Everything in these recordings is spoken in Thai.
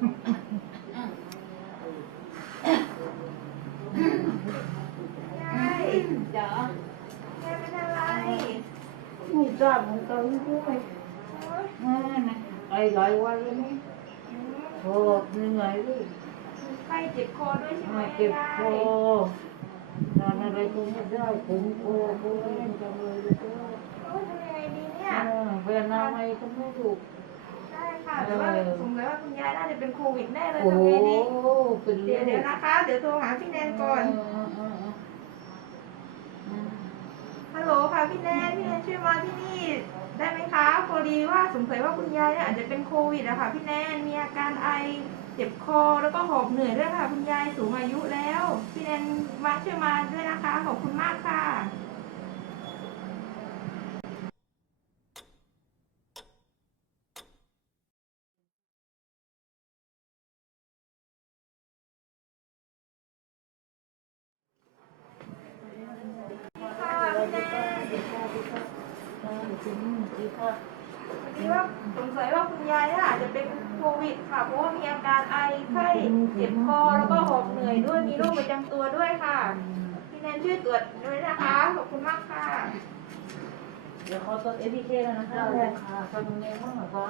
ยายจ๋ายายเป็นอะไรไม่ทราบเหมือนกันด้วยไปหลายวันแล้วนี่โอ้เหนื่อยเลยไข้เจ็บคอด้วยใช่ไหมเจ็บคยาอย นอนอะไรก็ไม่ได้ผมโอ้โหเล่นจังเลยลูกเอ้ยโอ้ยทำยังไงดีเนี่ยเวลานามัยก็ไม่ถูกใช่ค่ะแต่ว่าสงสัยว่าคุณยายน่าจะเป็นโควิดแน่เลยโอ้ทำไงดีเป็นเดี๋ยวนะคะเดี๋ยวโทรหาพี่แนนก่อนฮัลโหลค่ะพี่แนนช่วยมาที่นี่ได้ไหมคะพอดีว่าสงสัยว่าคุณยายเนี่ยอาจจะเป็นโควิดอะค่ะพี่แนนมีอาการไอเจ็บคอแล้วก็หอบเหนื่อยด้วยค่ะคุณยายสูงอายุแล้วพี่แนนมาช่วยมาด้วยนะคะขอบคุณมากค่ะค่ะพี่แนนพอดีว่าสงสัยว่าคุณยายเนี่ยอาจจะเป็นโควิดค่ะเพราะว่ามีอาการไอไข้เจ็บคอแล้วก็หอบเหนื่อยด้วยมีโรคประจำตัวด้วยค่ะพี่แนนช่วยตรวจด้วยนะคะขอบคุณมากค่ะเดี๋ยวเขาตรวจ ATK แล้วนะคะค่ะทำยังไงบ้างคะ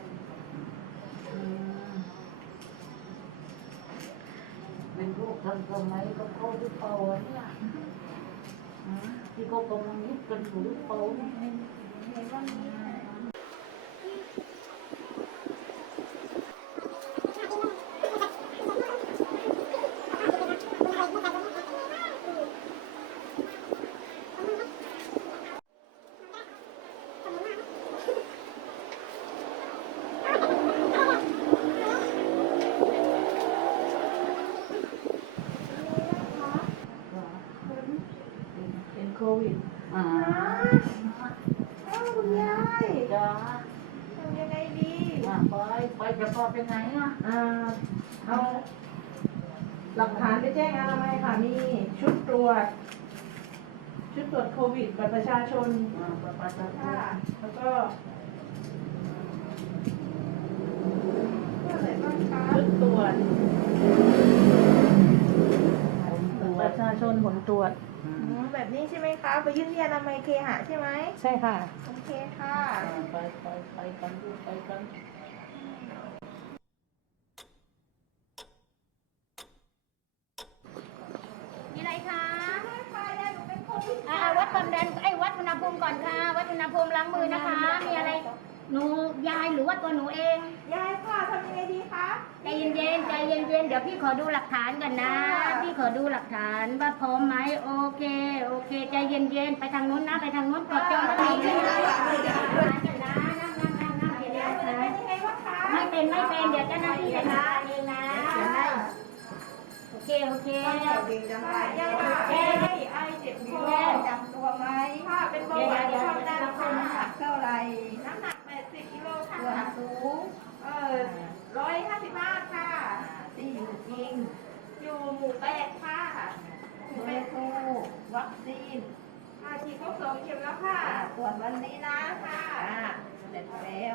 เป็นโรคทันสมัยกับเขาหรือเปล่าเนี่ยที่เขากำลังยึดกันอยู่หรือเปล่าเป็นโควิดคุณยายจ้าทำยังไงดีไปจะพอไปไหนอ่ะเอาหลักฐานไปแจ้งอนามัยค่ะมีชุดตรวจโควิดบัตรประชาชนค่ะแล้วก็อะไรบ้างคะชุดตรวจประชาชนผลตรวจแบบนี้ใช่ไหมคะไปยื่นที่อนามัยเคหะใช่ไหมใช่ค่ะโอเคค่ะไปกันดูไปกันมีอะไรคะวัดความดันวัดอุณหภูมิก่อนค่ะ วัดอุณหภูมิล้างมือนะคะ มีอะไร หนูยายหรือว่าตัวหนูเองยายค่ะทำยังไงดีคะใจเย็นๆใจเย็นๆเดี๋ยวพี่ขอดูหลักฐานก่อนนะ พี่ขอดูหลักฐานว่าพร้อมไหมโอเคใจเย็นๆไปทางนู้นนะไปทางนู้นกดจองไปนั่งนั่งเดี๋ยวนะไม่เป็นเดี๋ยวเจ้าหน้าที่จะมาเองนะโอเคยายไอเจ็บคอจำตัวไหมค่ะเป็นเบาหวานความดันค่ะน้ำหนักเท่าไหร่น้ำหนัก80 กิโลค่ะส่วนสูง155ค่ะที่อยู่จริงอยู่หมู่8ค่ะหมู่8คู่วัคซีนค่ะฉีดครบ2 เข็มแล้วค่ะตรวจวันนี้นะค่ะเสร็จแล้ว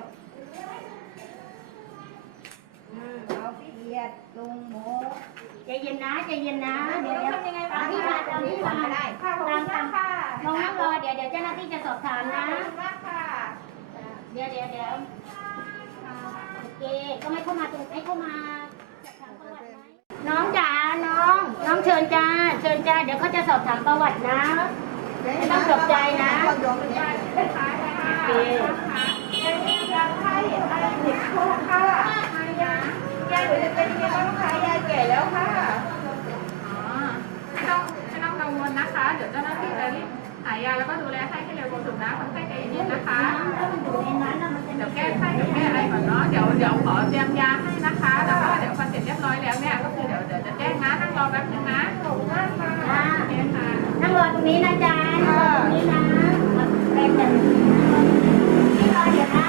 เอาพี่เอียดลงหมูใจเย็นนะเดี๋ยวทำยังไงบ้างพี่มาได้ค่ะขอบคุณมากค่ะน้องรอเดี๋ยวเจ้าหน้าที่จะสอบถามนะขอบคุณมากค่ะเดี๋ยวโอเคก็ไม่เข้ามาน้องจ๋าน้องเชิญจ้าเดี๋ยวเขาจะสอบถามประวัตินะไม่ต้องตกใจนะโอเคยายไข้อะไรเจ็บคอค่ะยายเดี๋ยวจะเป็นยังไงบ้างคะยายแก่แล้วค่ะไม่ต้องกังวลนะคะเดี๋ยวเจ้าหน้าที่จะรีบหายาแล้วก็ดูแลให้เร็วที่สุดนะคนไข้ใจเย็นๆนะคะเดี๋ยวแก้ไข้กับแก้อะไรก่อนเนาะเดี๋ยวขอเตรียมยาให้นะคะแล้วก็เดี๋ยวพอเสร็จเรียบร้อยแล้วเนี่ยก็คือเดี๋ยวจะแจ้งนะนั่งรอแป๊บนึงนะขอบคุณมากค่ะโอเคค่ะนั่งรอตรงนี้นะจ๊ะตรงนี้นะเป็นแบบนี่รอเดี๋ยวนะ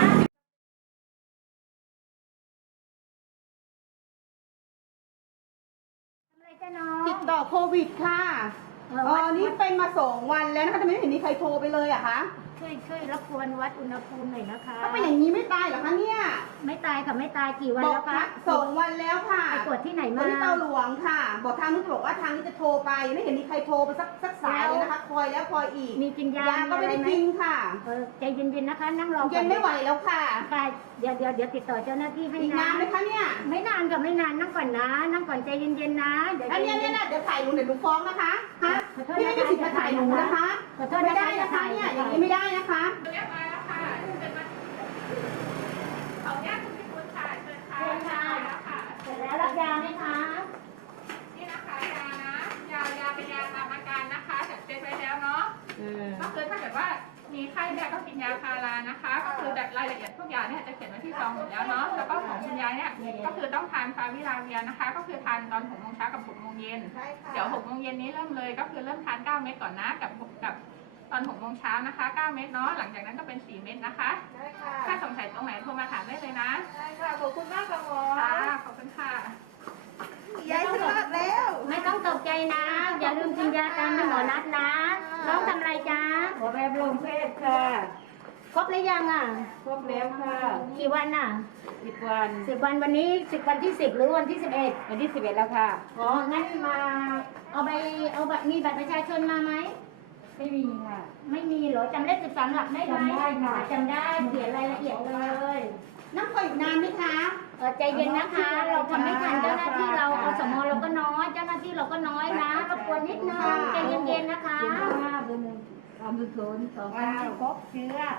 ติดต่อโควิดค่ะนี่เป็นมา2 วันแล้วนะคะทำไมไม่เห็นมีใครโทรไปเลยอะคะช่วยรบกวนวัดอุณหภูมิหน่อยนะคะถ้าเป็นอย่างนี้ไม่ตายเหรอคะเนี่ยไม่ตายค่ะไม่ตายกี่วันบอกแล้วพัคะก2 วันแล้วค่ะไปตรวจที่ไหนตอมานที่เต้าหลวงค่ะ บอกทางนู้นบอกว่าทางนี้จะโทรไป ไม่เห็นมีใครโทรไปสักสายเลยนะคะ คอยแล้วคอยอีกมีกินยายาก็ไม่ได้กินค่ะใจเย็นๆนะคะ นั่งรอเย็นไม่ไหวแล้วค่ะค่ะเดี๋ยวติดต่อเจ้าหน้าที่ให้อีกนะนานไหมคะเนี่ยไม่นานกับไม่นานนั่งก่อนนะนั่งก่อนใจเย็นๆนะเดี๋ยวอันเนี้ยเนี่ยเดี๋ยวถ่ายหนูเดี๋ยวหนูฟ้องนะคะฮะขอโทษพี่นะไม่มีสิทธิ์มาถ่ายหนูนะคะขอโทษไม่นะคะได้นะคะเนี่ยอย่างนี้ไม่ได้นะคะเรียบร้อยแล้วค่ะเชิญมาขออนุญาตคุณพิกุลค่ะเชิญค่ะเชิญค่ะแล้วค่ะเสร็จแล้วรับยาไหมคะนี่นะคะยานะยาเป็นยาตามอาการนะคะจัดเซตไว้แล้วเนาะก็คือถ้าเกิดว่ามีไข้เนี่ยก็กินยาพารานะคะ ก็คือแบบรายละเอียดทุกอย่างเนี่ยจะเขียนไว้ที่ซองหมดแล้วเนาะแล้วก็ของคุณยายเนี่ยก็คือต้องทานฟาวิลาเวียนะคะ ก็คือทานตอน6 โมงเช้ากับ6 โมงเย็นใช่ค่ะเดี๋ยว6 โมงเย็นนี้เริ่มเลยก็คือเริ่มทาน 9 เม็ดก่อนนะกับตอน6 โมงเช้านะคะ 9 เม็ดเนาะหลังจากนั้นก็เป็น 4 เม็ดนะคะได้ค่ะถ้าสงสัยตรงไหนโทรมาถามได้เลยนะได้ค่ะ ขอบคุณมากค่ะหมอค่ะขอบคุณค่ะยายสลัดแล้วไม่ต้องตกใจนะ อย่าลืมกินยาตามที่หมอนัดนะน้องทำอะไรจ๊ะขอแบบลงเพศค่ะครบหรือยังอ่ะครบแล้วค่ะกี่วันอ่ะ 10 วัน 10 วันวันนี้10 วันที่ 10 หรือวันที่ 11 วันที่ 11 แล้วค่ะอ๋องั้นมาเอาบัตรมีบัตรประชาชนมาไหมไม่มีค่ะไม่มีเหรอจำเลข13 หลักได้ไหมจำได้ค่ะจำได้เขียนรายละเอียดเลยนั่งคอยอีกนานไหมคะใจเย็นนะคะ เราทำไม่ทันเจ้าหน้าที่เราอสมเราก็น้อย เจ้าหน้าที่เราก็น้อยนะรบกวนนิดนึงใจเย็นๆนะคะเบอร์ 1 3 0 2 วันที่พ 9 บเชื้อ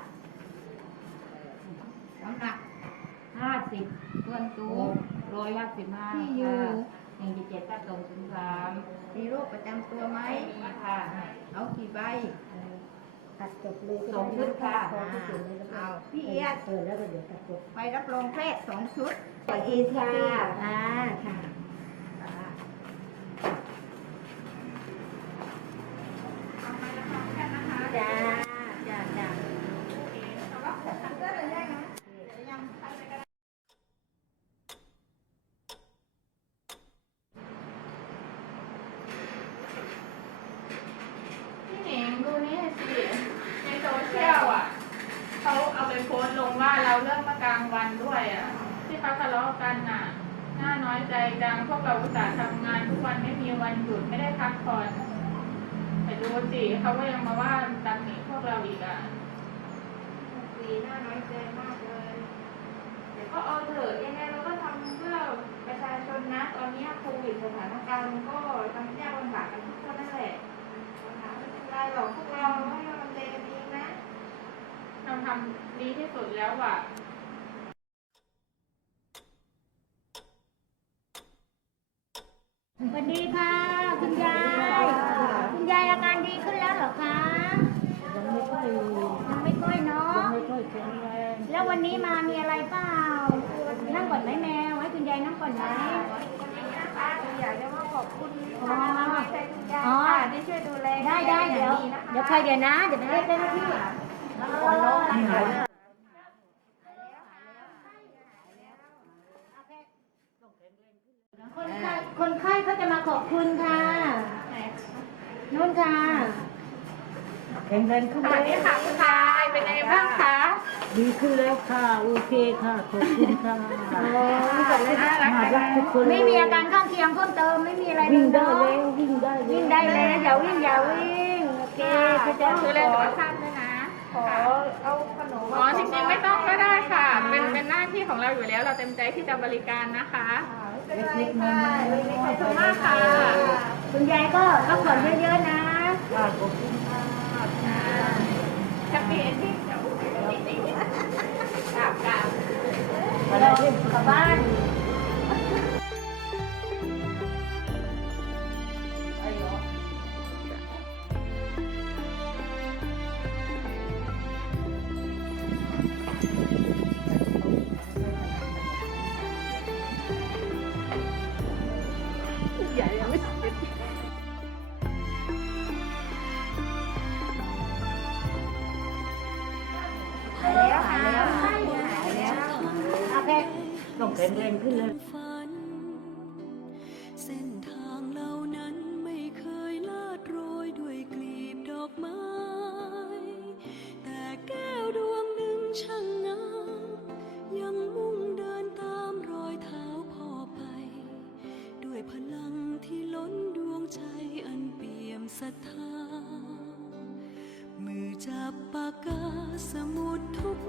น้ำหนัก 50 ส่วนสูง 155 ที่อยู่ 1.7 3 มีโรคประจำตัวไหมไม่มีค่ะเอากี่ใบตัดจบเลยสองชุดค่ะเอาพี่เอียดแล้วเดี๋ยวตัดจบไปรับรองแพทย์2 ชุดไปเอค่ะทีค่ะเอาไปแล้วค่ะแค่นะคะจ้าจ้าจ้าแล้วก็พี่หนิงดูนี่สิในโซเชียลอ่ะเขาเอาไปโพสต์ลงว่าเราเลิกมากลางวันด้วยอ่ะที่เขาทะเลาะกันน่ะน่าน้อยใจจังพวกเราอุตส่าห์ทำงานทุกวันไม่มีวันหยุดไม่ได้พักผ่อนแต่ดูสิเขาก็ยังมาว่าตำหนิพวกเราอีกอ่ะดีน่าน้อยใจมากเลย เดี๋ยวก็เอาเถอะยังไงเราก็ทำเพื่อประชาชนนะ ตอนนี้โควิดสถานการณ์มันก็ทำยากลำบากกันทุกคนนั่นแหละปัญหาไม่เป็นไรหรอกพวกเราให้กำลังใจกันเองนะเราทำดีที่สุดแล้วอ่ะสวัสดีค่ะ คุณยาย คุณยายอาการดีขึ้นแล้วเหรอคะยังไม่ค่อยยังไม่ค่อยเนาะไม่ค่อยแข็งแรงแล้ววันนี้มามีอะไรเปล่า นั่งก่อนไหมแมว ให้คุณยายนั่งก่อนไหมวันนี้นะคะหนูอยากจะมาขอบคุณอ๋อทางน้ำใจคุณยายอ๋อค่ะที่ช่วยดูแลได้ได้เดี๋ยวคุณาอางเดี๋ยวใครเดี๋ยวนะ เดี๋ยวไปเรียกเจ้าหน้าที่คนไข้เขาจะมาขอบคุณค่ะนุ่นค่ะแข็งแรงขึ้นสวัสดีค่ะคุณชายเป็นไงบ้างคะดีขึ้นแล้วค่ะ โอเคค่ะ ขอบคุณค่ะน่ารักน่ารักทุกคนไม่มีอาการข้างเคียงเพิ่มเติมไม่มีอะไรเลยวิ่งได้เนาะแล้ววิ่งได้แล้ววิ่งได้เลยอย่าวิ่งอย่าวิ่งโอเคเขาจะดูแลสุขภาพด้วยนะขอเอาขนมอ๋อจริงๆไม่ต้องก็ได้ค่ะ เป็นหน้าที่ของเราอยู่แล้ว เราเต็มใจที่จะบริการนะคะไม่เป็นไรค่ะเล็กๆขอบคุณมากค่ะคุณยายก็พักผ่อนเยอะๆนะค่ะขอบคุณค่ะแฮปปี้เอนดิ้งเดี๋ยวกราบเรากลับบ้านแล้วค่ะโอเคต้องแข็งแรงขึ้นเลยฝันเส้นทางเหล่านั้นไม่เคยลาดโรยด้วยกลีบดอกไม้ แต่ศรัทธามือจับปากกาสมุดทุก